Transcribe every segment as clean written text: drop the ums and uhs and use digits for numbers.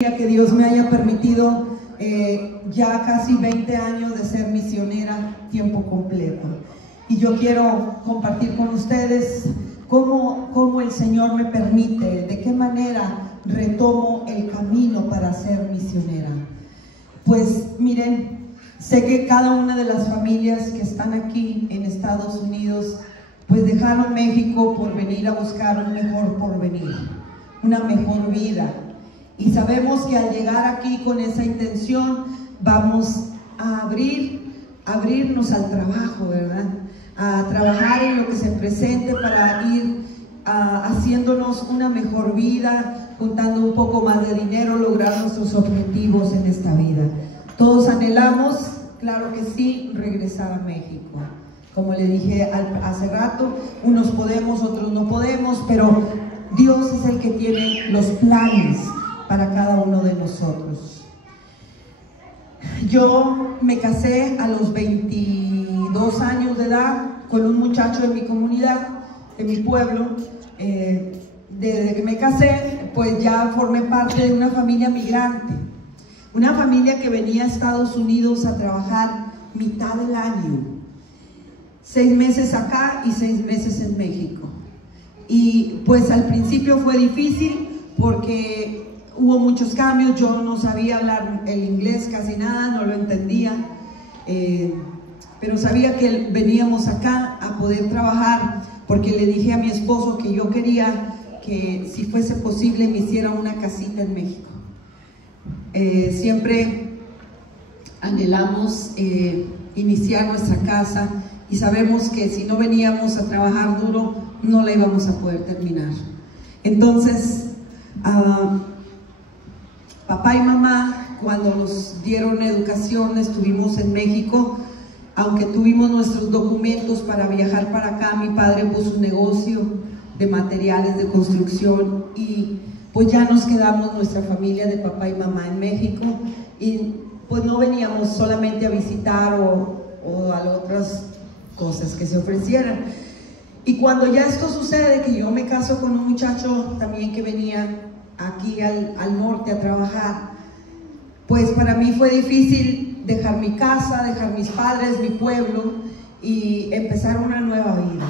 Que Dios me haya permitido ya casi 20 años de ser misionera tiempo completo. Y yo quiero compartir con ustedes cómo el Señor me permite, de qué manera retomo el camino para ser misionera. Pues miren, sé que cada una de las familias que están aquí en Estados Unidos, pues dejaron México por venir a buscar un mejor porvenir, una mejor vida. Y sabemos que al llegar aquí con esa intención vamos a abrirnos al trabajo, ¿verdad? A trabajar en lo que se presente para ir haciéndonos una mejor vida, juntando un poco más de dinero, lograr nuestros objetivos en esta vida. Todos anhelamos, claro que sí, regresar a México. Como le dije hace rato, unos podemos, otros no podemos, pero Dios es el que tiene los planes para cada uno de nosotros. Yo me casé a los 22 años de edad con un muchacho de mi comunidad, de mi pueblo. Desde que me casé, pues ya formé parte de una familia migrante, una familia que venía a Estados Unidos a trabajar mitad del año, 6 meses acá y 6 meses en México. Y pues al principio fue difícil porque hubo muchos cambios. Yo no sabía hablar el inglés casi nada, no lo entendía, pero sabía que veníamos acá a poder trabajar, porque le dije a mi esposo que yo quería que, si fuese posible, me hiciera una casita en México. Siempre anhelamos iniciar nuestra casa y sabemos que si no veníamos a trabajar duro, no la íbamos a poder terminar. Entonces, papá y mamá, cuando nos dieron educación, estuvimos en México. Aunque tuvimos nuestros documentos para viajar para acá, mi padre puso un negocio de materiales de construcción y pues ya nos quedamos nuestra familia de papá y mamá en México, y pues no veníamos solamente a visitar o a otras cosas que se ofrecieran. Y cuando ya esto sucede, que yo me caso con un muchacho también que venía aquí al norte a trabajar, pues para mí fue difícil dejar mi casa, dejar mis padres, mi pueblo y empezar una nueva vida.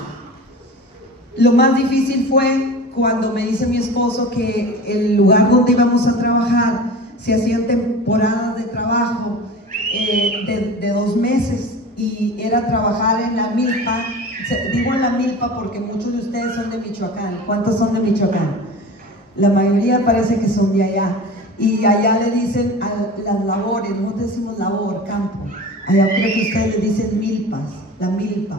Lo más difícil fue cuando me dice mi esposo que el lugar donde íbamos a trabajar se hacían temporadas de trabajo de 2 meses, y era trabajar en la milpa. Digo en la milpa porque muchos de ustedes son de Michoacán. ¿Cuántos son de Michoacán? La mayoría parece que son de allá. Y allá le dicen a las labores, nosotros decimos labor, campo. Allá creo que ustedes le dicen milpas, la milpa.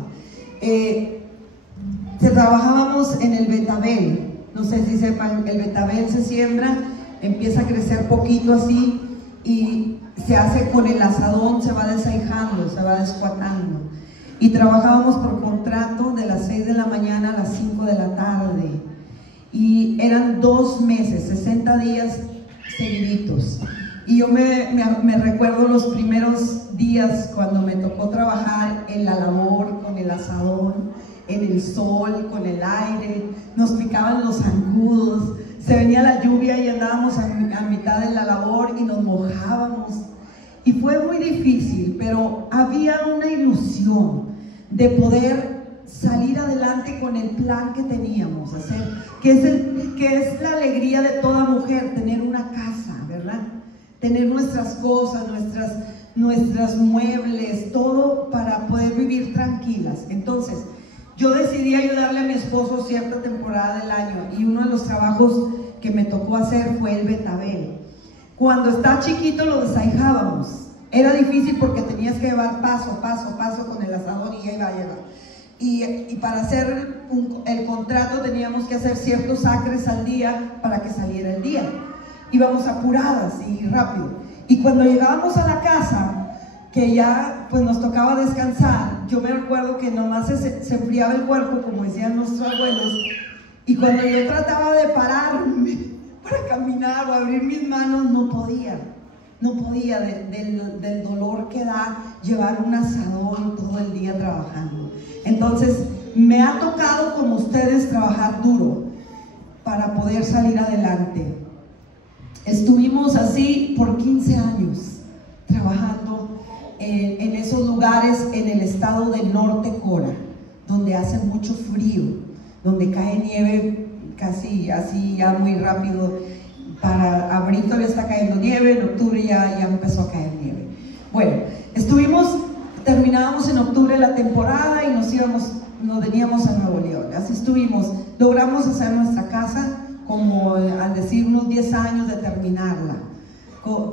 Trabajábamos en el betabel. No sé si sepan, el betabel se siembra, empieza a crecer poquito así y se hace con el asadón, se va desaijando, se va descuatando. Y trabajábamos por contrato de las 6 de la mañana a las 5 de la tarde. Y eran 2 meses, 60 días seguiditos. Y yo me recuerdo los primeros días cuando me tocó trabajar en la labor, con el asadón, en el sol, con el aire. Nos picaban los zancudos, se venía la lluvia y andábamos a mitad de la labor y nos mojábamos. Y fue muy difícil, pero había una ilusión de poder salir adelante con el plan que teníamos hacer, que es la alegría de toda mujer, tener una casa, ¿verdad? Tener nuestras cosas, nuestras muebles, todo para poder vivir tranquilas. Entonces, yo decidí ayudarle a mi esposo cierta temporada del año, y uno de los trabajos que me tocó hacer fue el betabel. Cuando está chiquito lo desaijábamos. Era difícil porque tenías que llevar paso a paso con el asador y ya iba a llegar. Y para hacer el contrato teníamos que hacer ciertos acres al día para que saliera el día. Íbamos apuradas y rápido. Y cuando llegábamos a la casa, que ya pues nos tocaba descansar, yo me recuerdo que nomás se enfriaba el cuerpo, como decían nuestros abuelos, y cuando yo trataba de pararme para caminar o abrir mis manos, no podía del dolor que da llevar un asadón todo el día trabajando. Entonces me ha tocado, como ustedes, trabajar duro para poder salir adelante. Estuvimos así por 15 años trabajando en esos lugares en el estado de Norte Cora, donde hace mucho frío, donde cae nieve casi así ya muy rápido. Para abril todavía está cayendo nieve, en octubre ya empezó a caer nieve. Bueno, terminábamos en octubre la temporada y nos veníamos a Nuevo León. Así estuvimos, logramos hacer nuestra casa, como al decir unos 10 años de terminarla,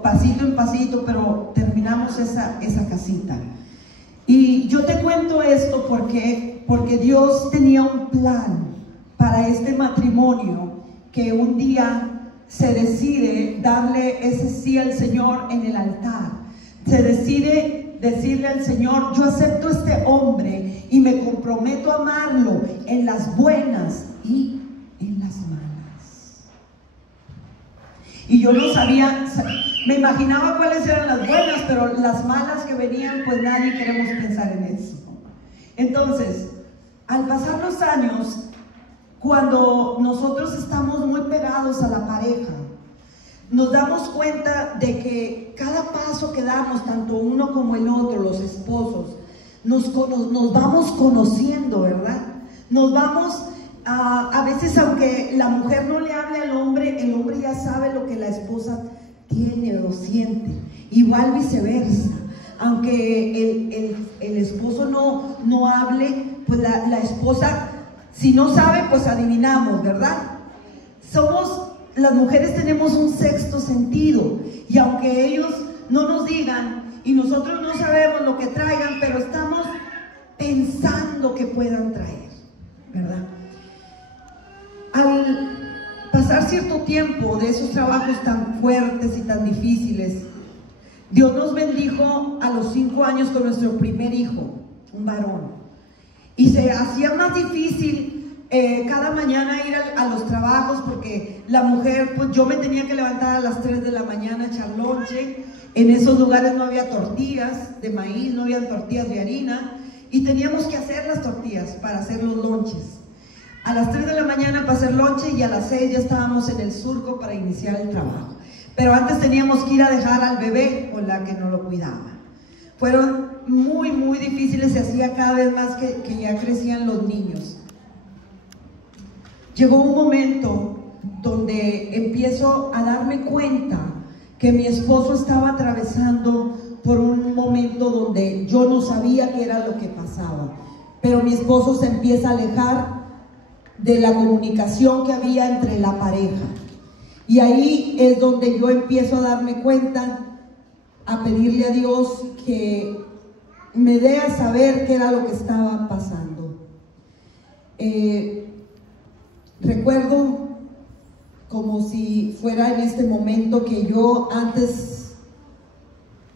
pasito en pasito, pero terminamos esa casita. Y yo te cuento esto porque Dios tenía un plan para este matrimonio, que un día se decide darle ese sí al Señor en el altar. Se decide decirle al Señor: yo acepto a este hombre y me comprometo a amarlo en las buenas y en las malas. Y yo no sabía, me imaginaba cuáles eran las buenas, pero las malas que venían, pues nadie queremos pensar en eso. Entonces, al pasar los años, cuando nosotros estamos muy pegados a la pareja, nos damos cuenta de que cada paso que damos, tanto uno como el otro, los esposos, nos vamos conociendo, ¿verdad? Nos vamos, a veces aunque la mujer no le hable al hombre, el hombre ya sabe lo que la esposa tiene o siente. Igual viceversa, aunque el esposo no hable, pues la esposa, si no sabe, pues adivinamos, ¿verdad? Las mujeres tenemos un sexto sentido, y aunque ellos no nos digan y nosotros no sabemos lo que traigan, pero estamos pensando que puedan traer, ¿verdad? Al pasar cierto tiempo de esos trabajos tan fuertes y tan difíciles, Dios nos bendijo a los 5 años con nuestro primer hijo, un varón, y se hacía más difícil cada mañana ir a los trabajos, porque la mujer, pues yo me tenía que levantar a las 3 de la mañana a echar lonche. En esos lugares no había tortillas de maíz, no había tortillas de harina, y teníamos que hacer las tortillas para hacer los lonches. A las 3 de la mañana para hacer lonche, y a las 6 ya estábamos en el surco para iniciar el trabajo. Pero antes teníamos que ir a dejar al bebé con la que nos lo cuidaba. Fueron muy, muy difíciles, se hacía cada vez más que ya crecían los niños. Llegó un momento donde empiezo a darme cuenta que mi esposo estaba atravesando por un momento donde yo no sabía qué era lo que pasaba, pero mi esposo se empieza a alejar de la comunicación que había entre la pareja, y ahí es donde yo empiezo a darme cuenta, a pedirle a Dios que me dé a saber qué era lo que estaba pasando. Recuerdo como si fuera en este momento que yo, antes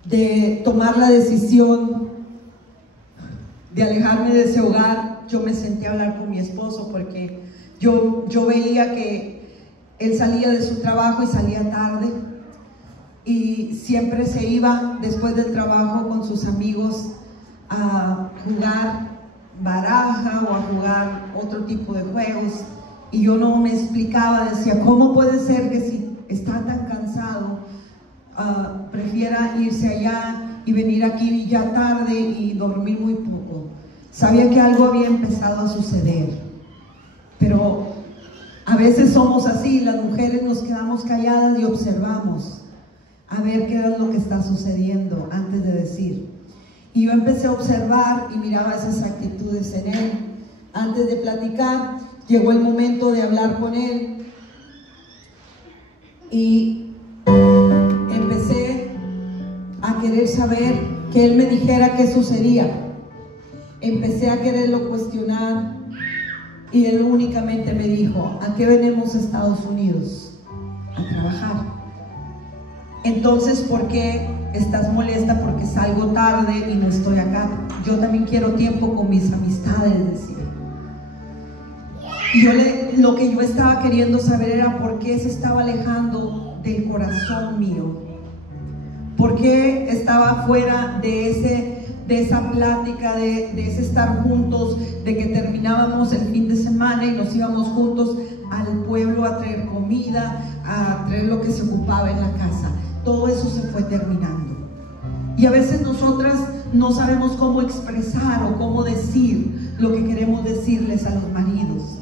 de tomar la decisión de alejarme de ese hogar, yo me senté a hablar con mi esposo, porque yo veía que él salía de su trabajo y salía tarde, y siempre se iba después del trabajo con sus amigos a jugar baraja o a jugar otro tipo de juegos. Y yo no me explicaba, decía, ¿cómo puede ser que si está tan cansado, prefiera irse allá y venir aquí ya tarde y dormir muy poco? Sabía que algo había empezado a suceder, pero a veces somos así, las mujeres nos quedamos calladas y observamos a ver qué es lo que está sucediendo antes de decir. Y yo empecé a observar y miraba esas actitudes en él. Antes de platicar, llegó el momento de hablar con él, y empecé a querer saber, que él me dijera qué sucedía. Empecé a quererlo cuestionar, y él únicamente me dijo: ¿a qué venimos a Estados Unidos? A trabajar. Entonces, ¿por qué estás molesta porque salgo tarde y no estoy acá? Yo también quiero tiempo con mis amistades, decía. Y lo que yo estaba queriendo saber era por qué se estaba alejando del corazón mío, por qué estaba fuera de esa plática, de ese estar juntos, de que terminábamos el fin de semana y nos íbamos juntos al pueblo a traer comida, a traer lo que se ocupaba en la casa. Todo eso se fue terminando. Y a veces nosotras no sabemos cómo expresar o cómo decir lo que queremos decirles a los maridos.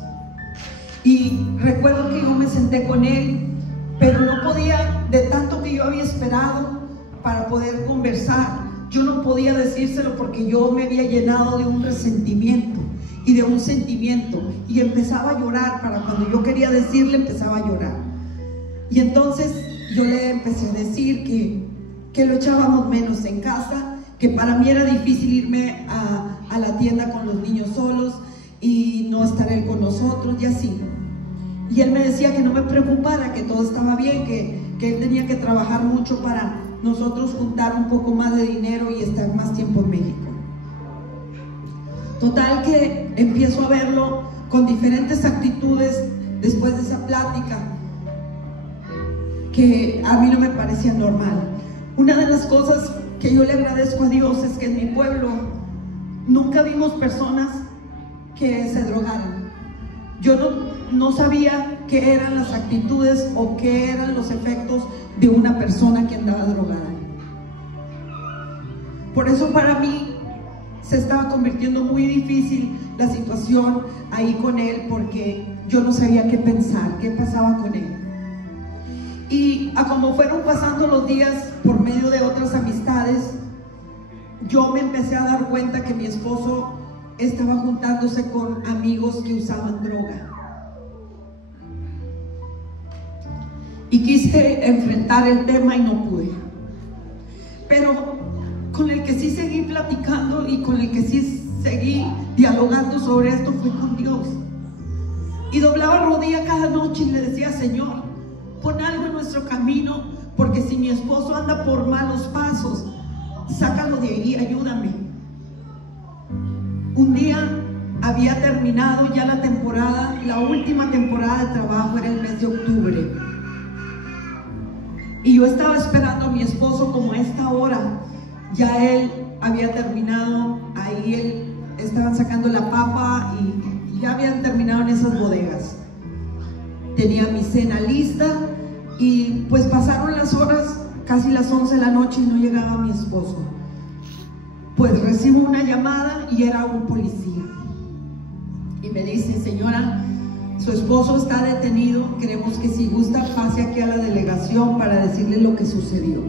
Y recuerdo que yo me senté con él, pero no podía, de tanto que yo había esperado para poder conversar, yo no podía decírselo porque yo me había llenado de un resentimiento y de un sentimiento, y empezaba a llorar. Para cuando yo quería decirle, empezaba a llorar. Y entonces yo le empecé a decir que lo echábamos menos en casa, que para mí era difícil irme a la tienda con los niños solos y no estar él con nosotros y así. Y él me decía que no me preocupara, que todo estaba bien, que él tenía que trabajar mucho para nosotros juntar un poco más de dinero y estar más tiempo en México. Total que empiezo a verlo con diferentes actitudes después de esa plática que a mí no me parecía normal. Una de las cosas que yo le agradezco a Dios es que en mi pueblo nunca vimos personas que se drogaran. Yo no sabía qué eran las actitudes o qué eran los efectos de una persona que andaba drogada. Por eso para mí se estaba convirtiendo muy difícil la situación ahí con él, porque yo no sabía qué pensar, qué pasaba con él. Y a como fueron pasando los días por medio de otras amistades, yo me empecé a dar cuenta que mi esposo estaba juntándose con amigos que usaban droga. Y quise enfrentar el tema y no pude. Pero con el que sí seguí platicando y con el que sí seguí dialogando sobre esto fue con Dios. Y doblaba rodilla cada noche y le decía: Señor, pon algo en nuestro camino, porque si mi esposo anda por malos pasos, sácalo de ahí, ayúdame. Un día había terminado ya la temporada, la última temporada de trabajo era el mes de octubre. Y yo estaba esperando a mi esposo como a esta hora. Ya él había terminado, ahí él estaban sacando la papa y ya habían terminado en esas bodegas. Tenía mi cena lista y pues pasaron las horas, casi las 11 de la noche, y no llegaba mi esposo. Pues recibo una llamada y era un policía. Y me dice: señora, su esposo está detenido, queremos que si gusta pase aquí a la delegación para decirle lo que sucedió.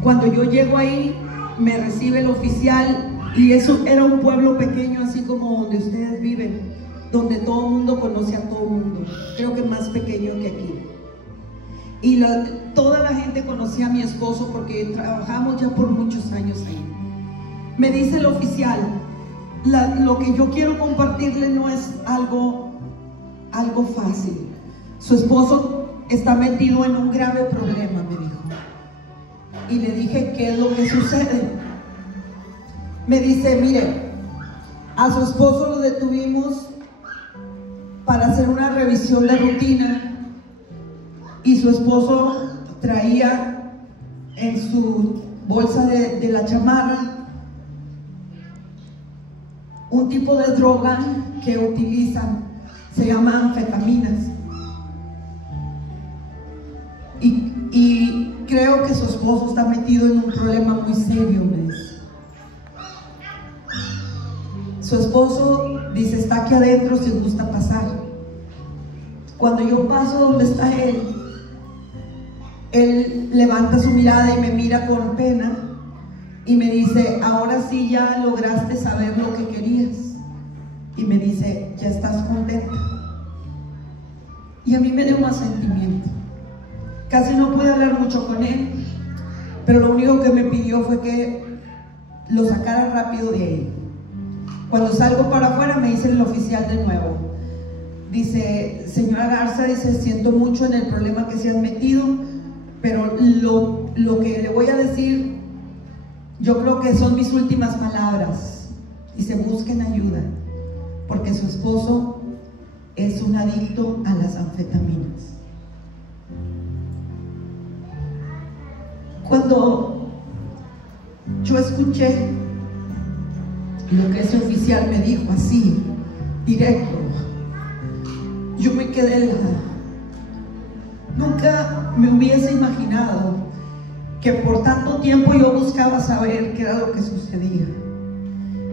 Cuando yo llego ahí, me recibe el oficial, y eso era un pueblo pequeño, así como donde ustedes viven, donde todo el mundo conoce a todo el mundo, creo que más pequeño que aquí. Y toda la gente conocía a mi esposo porque trabajamos ya por muchos años ahí. Me dice el oficial: lo que yo quiero compartirle no es algo fácil. Su esposo está metido en un grave problema, me dijo. Y le dije: ¿qué es lo que sucede? Me dice: mire, a su esposo lo detuvimos para hacer una revisión de rutina, y su esposo traía en su bolsa de la chamarra un tipo de droga que utilizan, se llama anfetaminas, y creo que su esposo está metido en un problema muy serio, me dice. Su esposo dice: está aquí adentro si gusta pasar. Cuando yo paso donde está él levanta su mirada y me mira con pena y me dice: ahora sí ya lograste saber lo que querías. Y me dice: ¿ya estás contenta? Y a mí me dio más sentimiento. Casi no pude hablar mucho con él, pero lo único que me pidió fue que lo sacara rápido de ahí. Cuando salgo para afuera me dice el oficial de nuevo, dice: señora Garza, dice, siento mucho en el problema que se han metido, pero lo que le voy a decir, yo creo que son mis últimas palabras. Dice: busquen ayuda, porque su esposo es un adicto a las anfetaminas. Cuando yo escuché lo que ese oficial me dijo así, directo, yo me quedé helada. Nunca me hubiese imaginado que por tanto tiempo yo buscaba saber qué era lo que sucedía.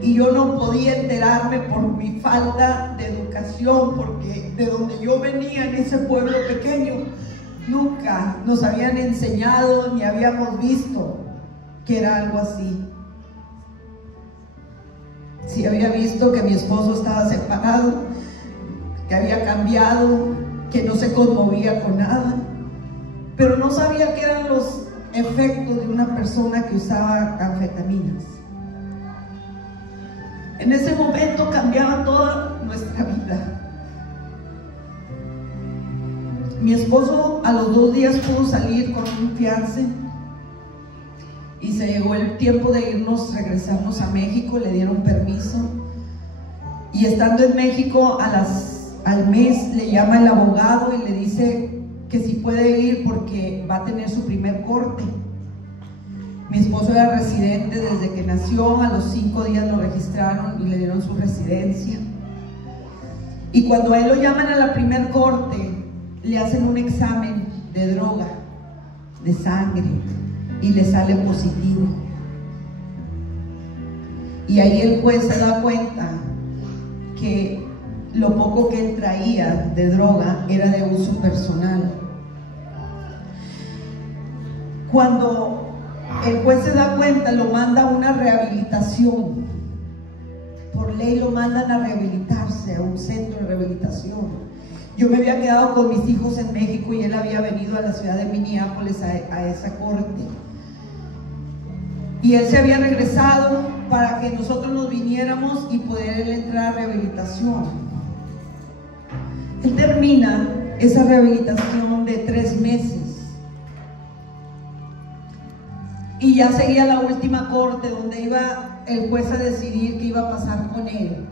Y yo no podía enterarme por mi falta de educación, porque de donde yo venía, en ese pueblo pequeño, nunca nos habían enseñado ni habíamos visto que era algo así. Sí había visto que mi esposo estaba separado, que había cambiado, que no se conmovía con nada, pero no sabía qué eran los efectos de una persona que usaba anfetaminas. En ese momento cambiaba toda nuestra vida. Mi esposo a los 2 días pudo salir con un fiance y se llegó el tiempo de regresarnos a México, le dieron permiso. Y estando en México, al mes le llama el abogado y le dice que si puede ir porque va a tener su primer corte. Mi esposo era residente desde que nació, a los 5 días lo registraron y le dieron su residencia. Y cuando a él lo llaman a la primer corte, le hacen un examen de droga, de sangre, y le sale positivo. Y ahí el juez se da cuenta que lo poco que él traía de droga era de uso personal. Cuando el juez se da cuenta, lo manda a una rehabilitación. Por ley lo mandan a rehabilitarse a un centro de rehabilitación. Yo me había quedado con mis hijos en México y él había venido a la ciudad de Minneapolis a esa corte. Y él se había regresado para que nosotros nos viniéramos y poder él entrar a rehabilitación. Él termina esa rehabilitación de 3 meses. Y ya seguía la última corte donde iba el juez a decidir qué iba a pasar con él.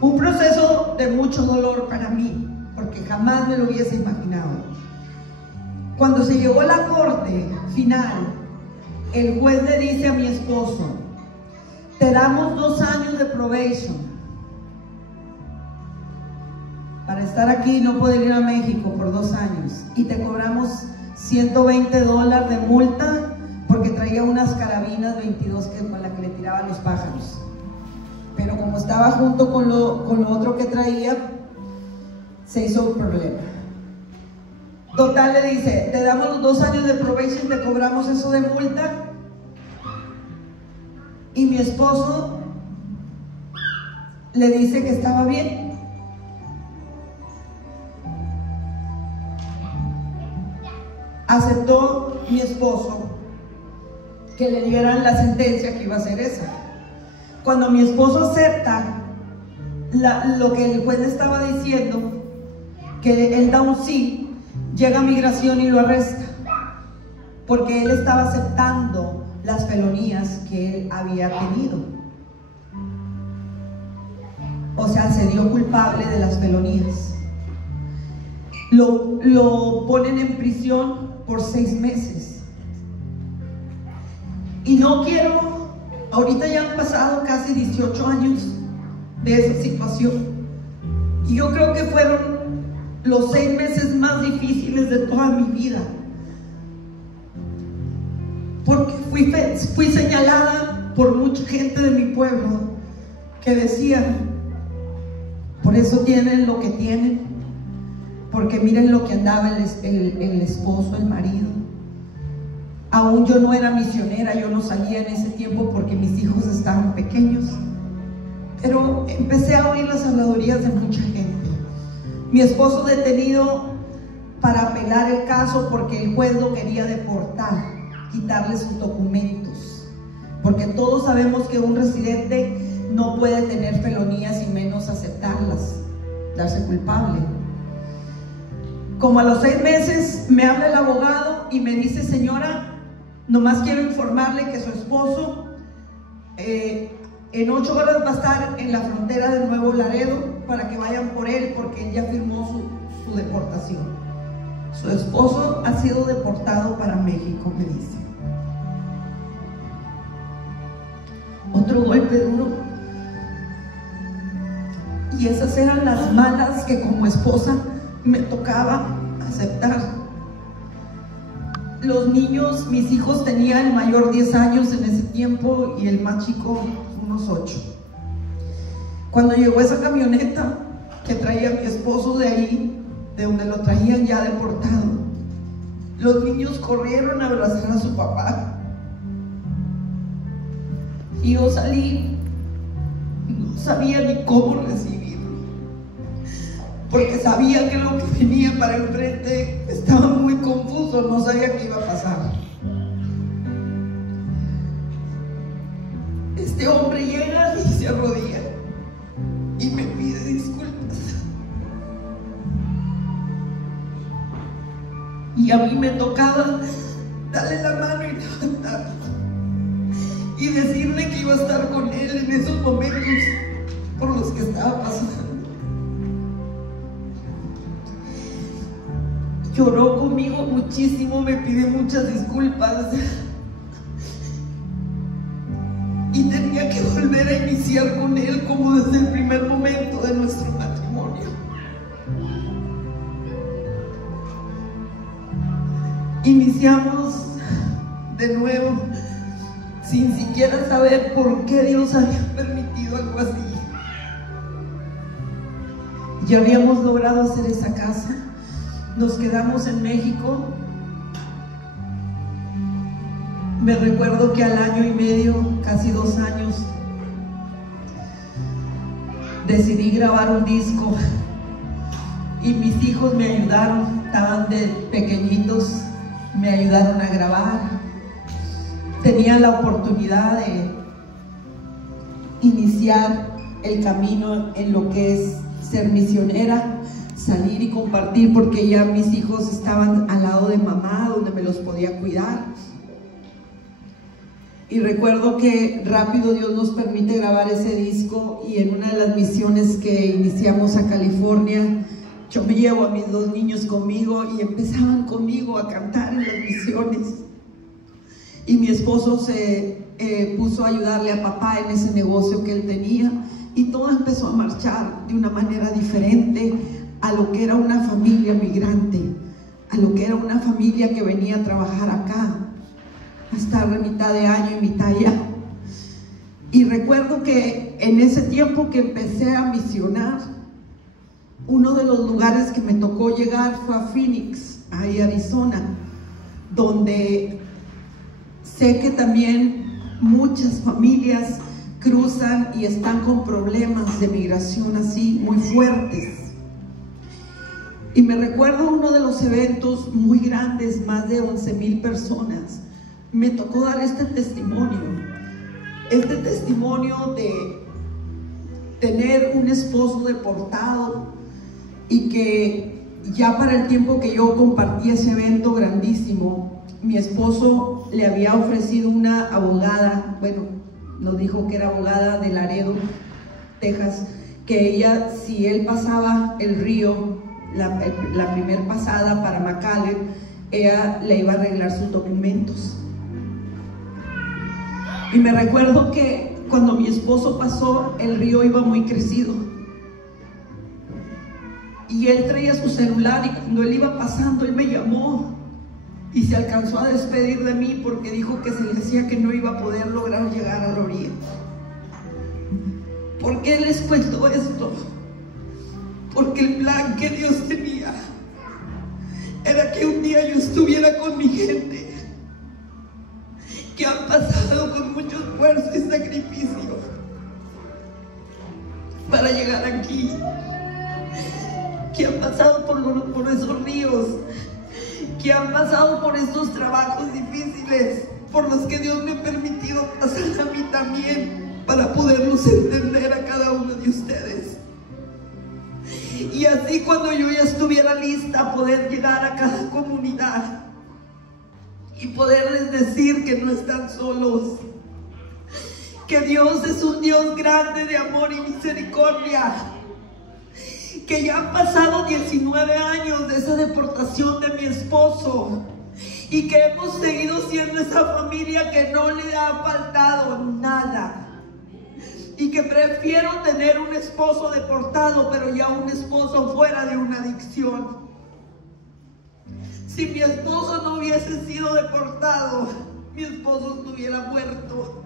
Un proceso de mucho dolor para mí, porque jamás me lo hubiese imaginado. Cuando se llegó a la corte final, el juez le dice a mi esposo: te damos 2 años de probation para estar aquí y no poder ir a México por 2 años, y te cobramos $120 de multa porque traía unas carabinas 22 con la que le tiraban los pájaros. Pero como estaba junto con lo otro que traía, se hizo un problema. Total, le dice: te damos los 2 años de probation, te cobramos eso de multa. Y mi esposo le dice que estaba bien. Aceptó mi esposo que le dieran la sentencia que iba a ser esa. Cuando mi esposo acepta lo que el juez estaba diciendo, que él da un sí, llega a migración y lo arresta, porque él estaba aceptando las felonías que él había tenido. O sea, se dio culpable de las felonías. Lo ponen en prisión por 6 meses. Y no quiero, ahorita ya han pasado casi 18 años de esa situación. Y yo creo que fueron los 6 meses más difíciles de toda mi vida. Porque fui señalada por mucha gente de mi pueblo que decían: por eso tienen lo que tienen, porque miren lo que andaba el esposo, el marido. Aún yo no era misionera, yo no salía en ese tiempo porque mis hijos estaban pequeños, pero empecé a oír las habladurías de mucha gente. Mi esposo detenido para apelar el caso porque el juez lo quería deportar, quitarle sus documentos, porque todos sabemos que un residente no puede tener felonías y menos aceptarlas, darse culpable. Como a los 6 meses me habla el abogado y me dice: señora, nomás quiero informarle que su esposo en 8 horas va a estar en la frontera de Nuevo Laredo para que vayan por él, porque él ya firmó su deportación. Su esposo ha sido deportado para México, me dice. Otro golpe duro. Y esas eran las malas que como esposa me tocaba aceptar. Los niños, mis hijos tenían, el mayor 10 años en ese tiempo y el más chico unos 8. Cuando llegó esa camioneta que traía a mi esposo de ahí, de donde lo traían ya deportado, los niños corrieron a abrazar a su papá. Y yo salí, no sabía ni cómo recibirlo, porque sabía que lo que venía para enfrente estaba muy confuso, no sabía qué iba a pasar. Este hombre llega y se arrodilla y me pide disculpas. Y a mí me tocaba darle la mano y levantarlo y decirle que iba a estar con él en esos momentos por los que estaba pasando. Lloró conmigo muchísimo, me pidió muchas disculpas y tenía que volver a iniciar con él como desde el primer momento de nuestro matrimonio. Iniciamos de nuevo sin siquiera saber por qué Dios había permitido algo así. Ya habíamos logrado hacer esa casa, nos quedamos en México. Me recuerdo que al año y medio, casi 2 años, decidí grabar un disco y mis hijos me ayudaron, estaban de pequeñitos, me ayudaron a grabar. Tenía la oportunidad de iniciar el camino en lo que es ser misionera, salir y compartir, porque ya mis hijos estaban al lado de mamá, donde me los podía cuidar. Y recuerdo que rápido Dios nos permite grabar ese disco, y en una de las misiones que iniciamos a California, yo me llevo a mis 2 niños conmigo y empezaban conmigo a cantar en las misiones. Y mi esposo se puso a ayudarle a papá en ese negocio que él tenía, y todo empezó a marchar de una manera diferente a lo que era una familia migrante, a lo que era una familia que venía a trabajar acá, a estar de mitad de año y mitad allá. Y recuerdo que en ese tiempo que empecé a misionar, uno de los lugares que me tocó llegar fue a Phoenix, ahí Arizona, donde sé que también muchas familias cruzan y están con problemas de migración así muy fuertes. Y me recuerdo uno de los eventos muy grandes, más de 11,000 personas. Me tocó dar este testimonio de tener un esposo deportado, y que ya para el tiempo que yo compartí ese evento grandísimo, mi esposo le había ofrecido una abogada, bueno, nos dijo que era abogada de Laredo, Texas, que ella, si él pasaba el río, la primer pasada para McAllen, ella le iba a arreglar sus documentos. Y me recuerdo que cuando mi esposo pasó, el río iba muy crecido, y él traía su celular, y cuando él iba pasando, él me llamó y se alcanzó a despedir de mí, porque dijo que se le decía que no iba a poder lograr llegar a la orilla. ¿Por qué les cuento esto? Porque el plan que Dios tenía era que un día yo estuviera con mi gente, que han pasado con mucho esfuerzo y sacrificio para llegar aquí, que han pasado por esos ríos, que han pasado por estos trabajos difíciles, por los que Dios me ha permitido pasar a mí también, para poderlos entender a cada uno de ustedes. Y así, cuando yo ya estuviera lista, poder llegar a cada comunidad y poderles decir que no están solos, que Dios es un Dios grande de amor y misericordia, que ya han pasado 19 años de esa deportación de mi esposo, y que hemos seguido siendo esa familia que no le ha faltado nada. y que prefiero tener un esposo deportado, pero ya un esposo fuera de una adicción. Si mi esposo no hubiese sido deportado, mi esposo estuviera muerto.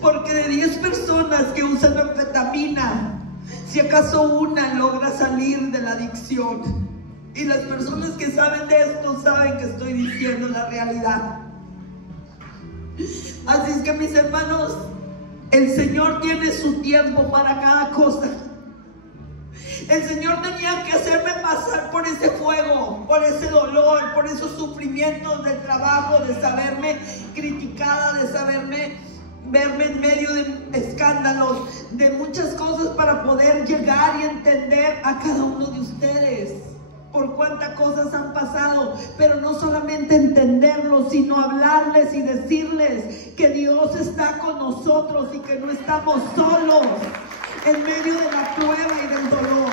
Porque de 10 personas que usan anfetamina, si acaso una logra salir de la adicción. Y las personas que saben de esto saben que estoy diciendo la realidad. Así es que, mis hermanos, el Señor tiene su tiempo para cada cosa. El Señor tenía que hacerme pasar por ese fuego, por ese dolor, por esos sufrimientos del trabajo, de saberme criticada, de verme en medio de escándalos, de muchas cosas, para poder llegar y entender a cada uno de ustedes por cuántas cosas han pasado, pero no solamente entenderlo, sino hablarles y decirles que Dios está con nosotros y que no estamos solos en medio de la prueba y del dolor.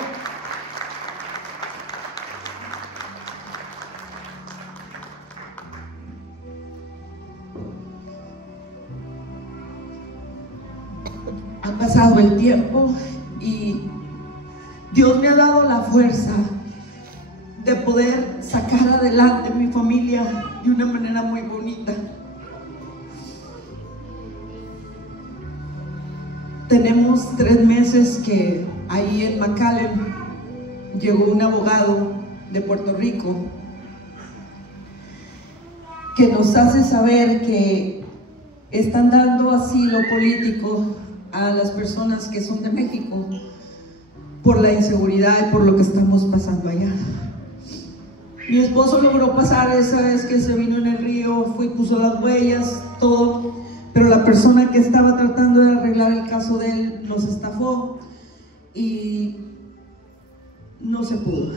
Ha pasado el tiempo y Dios me ha dado la fuerza de poder sacar adelante mi familia de una manera muy bonita. Tenemos 3 meses que ahí en McAllen llegó un abogado de Puerto Rico que nos hace saber que están dando asilo político a las personas que son de México por la inseguridad y por lo que estamos pasando allá. Mi esposo logró pasar esa vez que se vino en el río, puso las huellas, todo, pero la persona que estaba tratando de arreglar el caso de él nos estafó y no se pudo.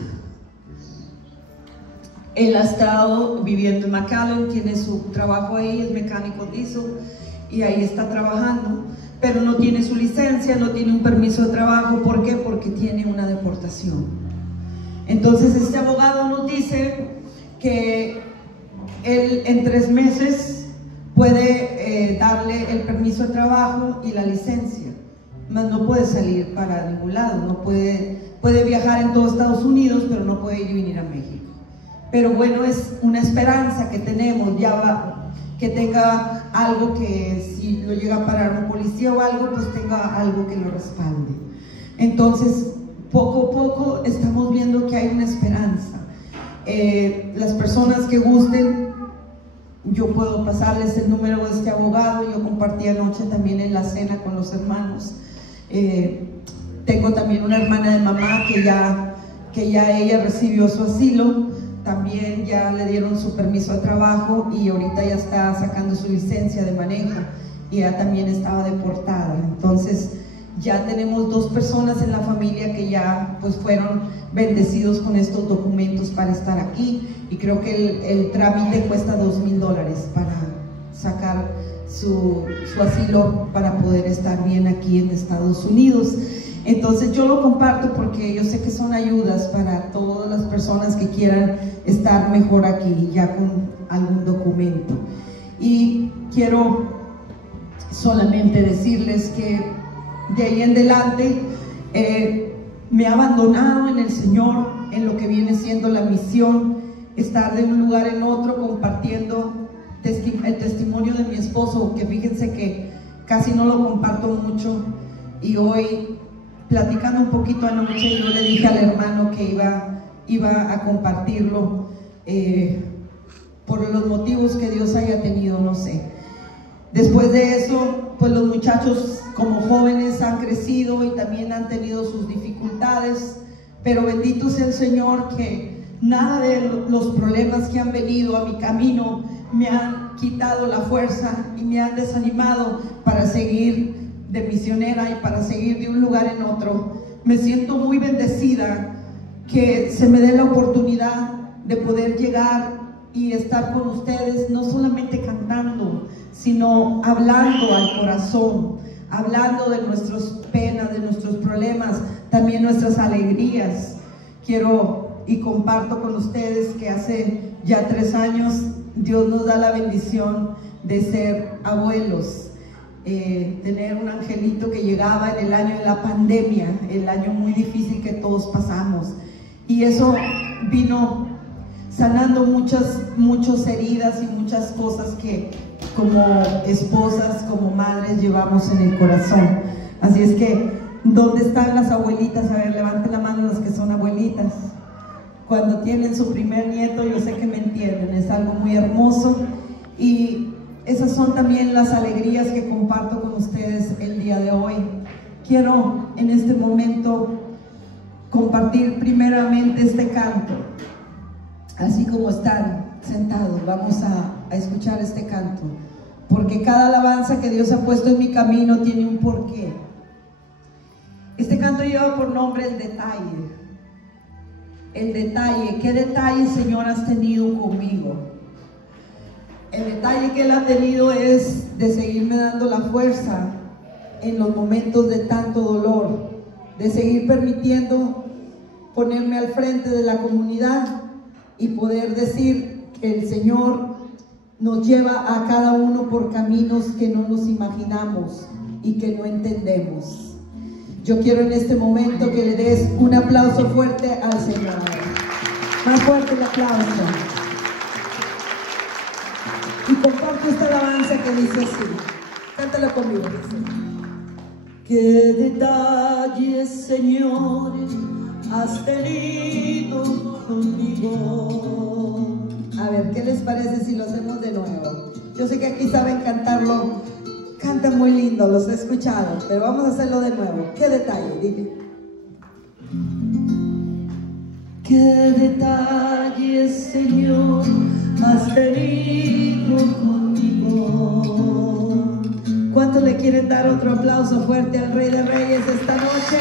Él ha estado viviendo en McAllen, tiene su trabajo ahí, es mecánico diesel y ahí está trabajando, pero no tiene su licencia, no tiene un permiso de trabajo. ¿Por qué? Porque tiene una deportación. Entonces este abogado nos dice que él en 3 meses puede darle el permiso de trabajo y la licencia, mas no puede salir para ningún lado, no puede viajar en todo Estados Unidos, pero no puede ir y venir a México. Pero bueno, es una esperanza que tenemos, que tenga algo que si lo llega a parar un policía o algo, pues tenga algo que lo respalde. Entonces, poco a poco estamos viendo que hay una esperanza. Las personas que gusten, yo puedo pasarles el número de este abogado. Yo compartí anoche también en la cena con los hermanos. Tengo también una hermana de mamá que ya ella recibió su asilo, también ya le dieron su permiso de trabajo y ahorita ya está sacando su licencia de manejo y ya también estaba deportada. Entonces ya tenemos 2 personas en la familia que ya pues fueron bendecidos con estos documentos para estar aquí, y creo que el trámite cuesta $2,000 para sacar su asilo para poder estar bien aquí en Estados Unidos. Entonces yo lo comparto porque yo sé que son ayudas para todas las personas que quieran estar mejor aquí ya con algún documento. Y quiero solamente decirles que de ahí en adelante me ha abandonado en el Señor, en lo que viene siendo la misión, estar de un lugar en otro compartiendo el testimonio de mi esposo, que fíjense que casi no lo comparto mucho, y hoy platicando un poquito anoche yo le dije al hermano que iba a compartirlo por los motivos que Dios haya tenido, no sé. Después de eso, pues los muchachos como jóvenes han crecido y también han tenido sus dificultades, pero bendito sea el Señor que nada de los problemas que han venido a mi camino me han quitado la fuerza y me han desanimado para seguir de misionera y para seguir de un lugar en otro. Me siento muy bendecida que se me dé la oportunidad de poder llegar y estar con ustedes, no solamente cantando, sino hablando al corazón, hablando de nuestras penas, de nuestros problemas, también nuestras alegrías. Quiero y comparto con ustedes que hace ya 3 años Dios nos da la bendición de ser abuelos. tener un angelito que llegaba en el año de la pandemia, el año muy difícil que todos pasamos, y eso vino sanando muchas heridas y muchas cosas que como esposas, como madres llevamos en el corazón. Así es que, ¿dónde están las abuelitas? A ver, levanten la mano las que son abuelitas. Cuando tienen su primer nieto, yo sé que me entienden, es algo muy hermoso, y esas son también las alegrías que comparto con ustedes el día de hoy. Quiero en este momento compartir primeramente este canto. Así como están sentados, vamos a escuchar este canto, porque cada alabanza que Dios ha puesto en mi camino tiene un porqué. Este canto lleva por nombre El Detalle. El detalle, ¿qué detalle, Señor, has tenido conmigo? El detalle que Él ha tenido es de seguirme dando la fuerza en los momentos de tanto dolor, de seguir permitiendo ponerme al frente de la comunidad y poder decir que el Señor nos lleva a cada uno por caminos que no nos imaginamos y que no entendemos. Yo quiero en este momento que le des un aplauso fuerte al Señor. Más fuerte el aplauso. Y comparto esta alabanza que dice así. Cántala conmigo. Qué detalles, Señor, has tenido conmigo. A ver, ¿qué les parece si lo hacemos de nuevo? Yo sé que aquí saben cantarlo, cantan muy lindo, los he escuchado, pero vamos a hacerlo de nuevo. ¿Qué detalle? Dime. Qué detalles, Señor, has tenido conmigo. ¿Cuántos le quieren dar otro aplauso fuerte al Rey de Reyes esta noche?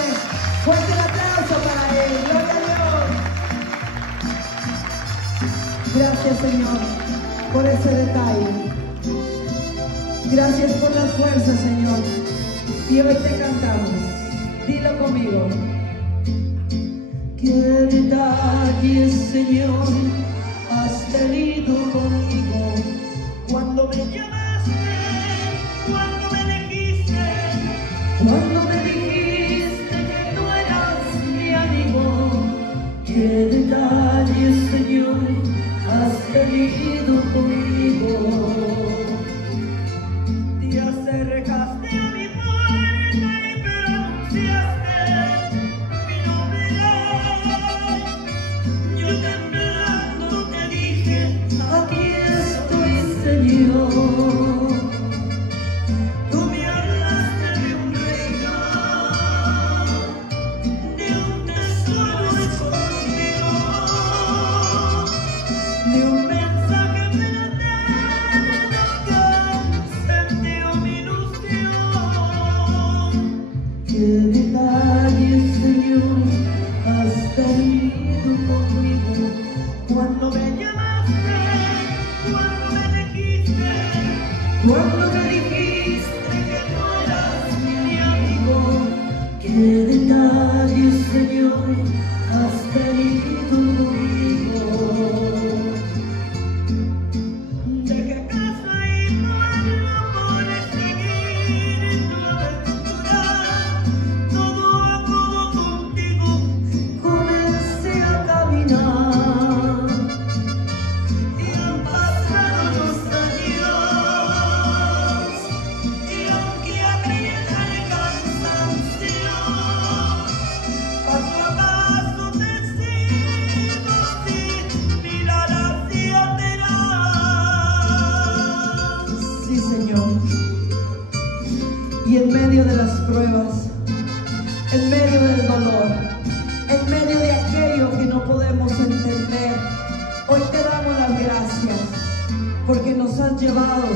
Fuerte el aplauso para Él. Gloria a Dios. Gracias, Señor, por ese detalle. Gracias por las fuerzas, Señor. Y hoy te cantamos. Dilo conmigo. Qué detalles, Señor, has tenido conmigo. Cuando me llamaste, cuando me elegiste, cuando me dijiste que tú eras mi amigo. Qué detalles, Señor, has tenido conmigo. Te acercaste a mi puerta y me anunciaste mi novedad. Yo temblando te dije, aquí estoy, Señor. Tú me hablaste de un reino, de un tesoro escondido, de un mensaje verdadero que encendió mi ilusión. Qué detalles, Señor, has tenido conmigo. Cuando me llamaste, cuando me elegiste, cuando me dijiste que tú eras mi amigo. Qué detalles, Señor, has tenido conmigo. Dejé casa y pueblo por seguir en tu aventura. Todo a todo contigo comencé a caminar. Y han pasado los años, y aunque aprieta el cansancio, paso a paso te sigo sin mirar hacia atrás. Sí, Señor. Y en medio de las pruebas, en medio del dolor, en medio de aquello que no podemos entender, hoy te damos las gracias porque nos has llevado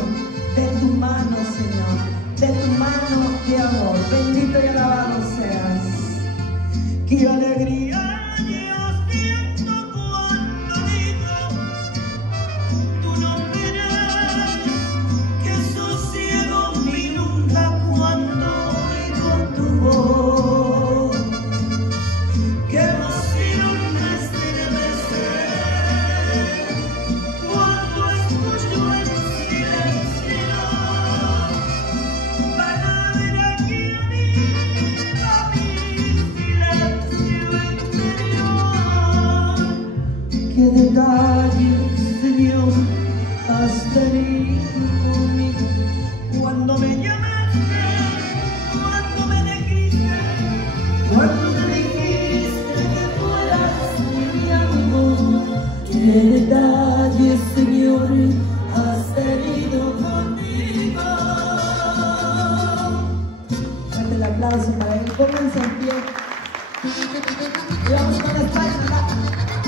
de tu mano, Señor, de tu mano de amor. Bendito y alabado seas. Qué alegría yo siento cuando digo tu nombre, que sosiego me inunda cuando oigo tu voz. Qué emoción me estremece cuando escucho el silencio. detalles, Señor, has tenido conmigo. Cuando me llamaste, cuando me dijiste, cuando me dijiste que tú eras mi amor. Qué detalles, Señor, has tenido conmigo. Fuerte el aplauso para él. Pónganse en pie. Y vamos con las palmas.